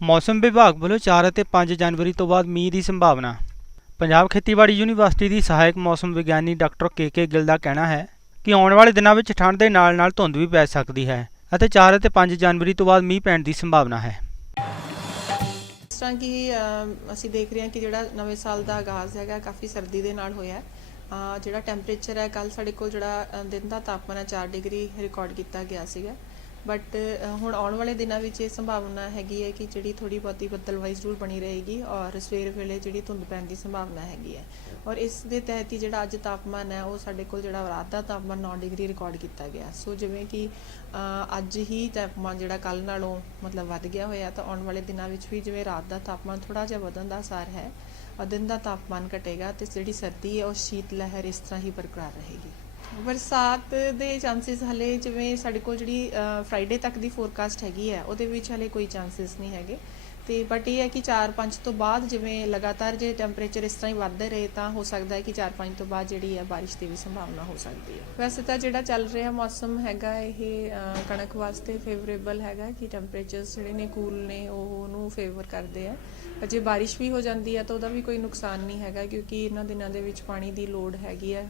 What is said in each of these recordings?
ਮੌਸਮ ਵਿਭਾਗ ਵੱਲੋਂ 4 ਅਤੇ 5 ਜਨਵਰੀ ਤੋਂ ਬਾਅਦ ਮੀਂਹ ਦੀ ਸੰਭਾਵਨਾ। ਪੰਜਾਬ ਖੇਤੀਬਾੜੀ ਯੂਨੀਵਰਸਿਟੀ ਦੀ ਸਹਾਇਕ ਮੌਸਮ ਵਿਗਿਆਨੀ ਡਾਕਟਰ ਕੇ ਗਿੱਲ ਦਾ ਕਹਿਣਾ ਹੈ ਕਿ ਆਉਣ ਵਾਲੇ ਦਿਨਾਂ ਵਿੱਚ ਠੰਡ ਦੇ ਨਾਲ ਧੁੰਦ ਵੀ ਪੈ ਸਕਦੀ ਹੈ ਅਤੇ 4 ਅਤੇ 5 ਜਨਵਰੀ ਤੋਂ ਬਾਅਦ ਮੀਂਹ ਪੈਣ ਦੀ ਸੰਭਾਵਨਾ ਹੈ। ਇਸ ਤਰ੍ਹਾਂ ਕਿ ਅਸੀਂ ਦੇਖ ਰਹੇ ਹਾਂ ਕਿ ਜਿਹੜਾ ਨਵੇਂ ਸਾਲ ਦਾ ਆਗਾਜ਼ ਹੈਗਾ ਕਾਫੀ ਸਰਦੀ ਦੇ ਨਾਲ ਹੋਇਆ। ਜਿਹੜਾ ਟੈਂਪਰੇਚਰ ਹੈ ਕੱਲ ਸਾਡੇ ਕੋਲ ਜਿਹੜਾ ਦਿਨ ਦਾ ਤਾਪਮਾਨ ਹੈ 4 ਡਿਗਰੀ ਰਿਕਾਰਡ ਕੀਤਾ ਗਿਆ ਸੀਗਾ। ਬਟ ਹੁਣ ਆਉਣ ਵਾਲੇ ਦਿਨਾਂ ਵਿੱਚ ਇਹ ਸੰਭਾਵਨਾ ਹੈਗੀ ਹੈ ਕਿ ਜਿਹੜੀ ਥੋੜੀ ਬਹੁਤੀ ਬੱਦਲਵਾਈ ਜ਼ਰੂਰ ਬਣੀ ਰਹੇਗੀ ਔਰ ਸਵੇਰ ਵੇਲੇ ਜਿਹੜੀ ਧੁੰਦ ਪੈਣ ਦੀ ਸੰਭਾਵਨਾ ਹੈਗੀ ਹੈ। ਔਰ ਇਸ ਦੇ ਤਹਿਤ ਹੀ ਜਿਹੜਾ ਅੱਜ ਤਾਪਮਾਨ ਹੈ ਉਹ ਸਾਡੇ ਕੋਲ ਜਿਹੜਾ ਰਾਤ ਦਾ ਤਾਪਮਾਨ 9 ਡਿਗਰੀ ਰਿਕਾਰਡ ਕੀਤਾ ਗਿਆ। ਸੋ ਜਿਵੇਂ ਕਿ ਅੱਜ ਹੀ ਤਾਪਮਾਨ ਜਿਹੜਾ ਕੱਲ ਨਾਲੋਂ ਮਤਲਬ ਵੱਧ ਗਿਆ ਹੋਇਆ, ਤਾਂ ਆਉਣ ਵਾਲੇ ਦਿਨਾਂ ਵਿੱਚ ਵੀ ਜਿਵੇਂ ਰਾਤ ਦਾ ਤਾਪਮਾਨ ਥੋੜਾ ਜਿਹਾ ਵਧਣ ਦਾ ਅਸਾਰ ਹੈ ਔਰ ਦਿਨ ਦਾ ਤਾਪਮਾਨ ਘਟੇਗਾ ਤੇ ਜਿਹੜੀ ਸਰਦੀ ਹੈ ਉਹ ਸ਼ੀਤ ਲਹਿਰ ਇਸ ਤਰ੍ਹਾਂ ਹੀ ਬਰਕਰਾਰ ਰਹੇਗੀ। ਬਰਸਾਤ ਦੇ ਚਾਂਸਿਸ ਹਲੇ ਜਿਵੇਂ ਸਾਡੇ ਕੋਲ ਜਿਹੜੀ ਫਰਾਈਡੇ ਤੱਕ ਦੀ ਫੋਰਕਾਸਟ ਹੈਗੀ ਹੈ ਉਹਦੇ ਵਿੱਚ ਹਲੇ ਕੋਈ ਚਾਂਸਿਸ ਨਹੀਂ ਹੈਗੇ। ਤੇ ਬਟ ਇਹ ਹੈ ਕਿ 4-5 ਤੋਂ ਬਾਅਦ ਜਿਵੇਂ ਲਗਾਤਾਰ ਜੇ ਟੈਂਪਰੇਚਰ ਇਸ ਤਰ੍ਹਾਂ ਹੀ ਵੱਧਦੇ ਰਹੇ ਤਾਂ ਹੋ ਸਕਦਾ ਹੈ ਕਿ 4-5 ਤੋਂ ਬਾਅਦ ਜਿਹੜੀ ਹੈ ਬਾਰਿਸ਼ ਦੀ ਵੀ ਸੰਭਾਵਨਾ ਹੋ ਸਕਦੀ ਹੈ। ਵੈਸੇ ਤਾਂ ਜਿਹੜਾ ਚੱਲ ਰਿਹਾ ਮੌਸਮ ਹੈਗਾ ਇਹ ਕਣਕ ਵਾਸਤੇ ਫੇਵਰੇਬਲ ਹੈਗਾ ਕਿ ਟੈਂਪਰੇਚਰਸ ਜਿਹੜੇ ਨੇ ਕੂਲ ਨੇ ਉਹ ਉਹਨੂੰ ਫੇਵਰ ਕਰਦੇ ਆ। ਜੇ ਬਾਰਿਸ਼ ਵੀ ਹੋ ਜਾਂਦੀ ਹੈ ਤਾਂ ਉਹਦਾ ਵੀ ਕੋਈ ਨੁਕਸਾਨ ਨਹੀਂ ਹੈਗਾ ਕਿਉਂਕਿ ਇਹਨਾਂ ਦਿਨਾਂ ਦੇ ਵਿੱਚ ਪਾਣੀ ਦੀ ਲੋੜ ਹੈਗੀ ਹੈ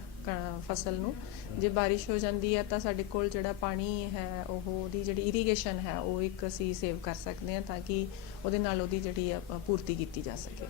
ਫਸਲ ਨੂੰ। ਜੇ ਬਾਰਿਸ਼ ਹੋ ਜਾਂਦੀ ਹੈ ਤਾਂ ਸਾਡੇ ਕੋਲ ਜਿਹੜਾ ਪਾਣੀ ਹੈ ਉਹਦੀ ਜਿਹੜੀ ਇਰੀਗੇਸ਼ਨ ਹੈ ਉਹ ਇੱਕ ਅਸੀਂ ਸੇਵ ਕਰ ਸਕਦੇ ਹਾਂ ਤਾਂ ਕਿ ਉਹਦੇ ਨਾਲ ਉਹਦੀ ਜਿਹੜੀ ਪੂਰਤੀ ਕੀਤੀ ਜਾ ਸਕੇ।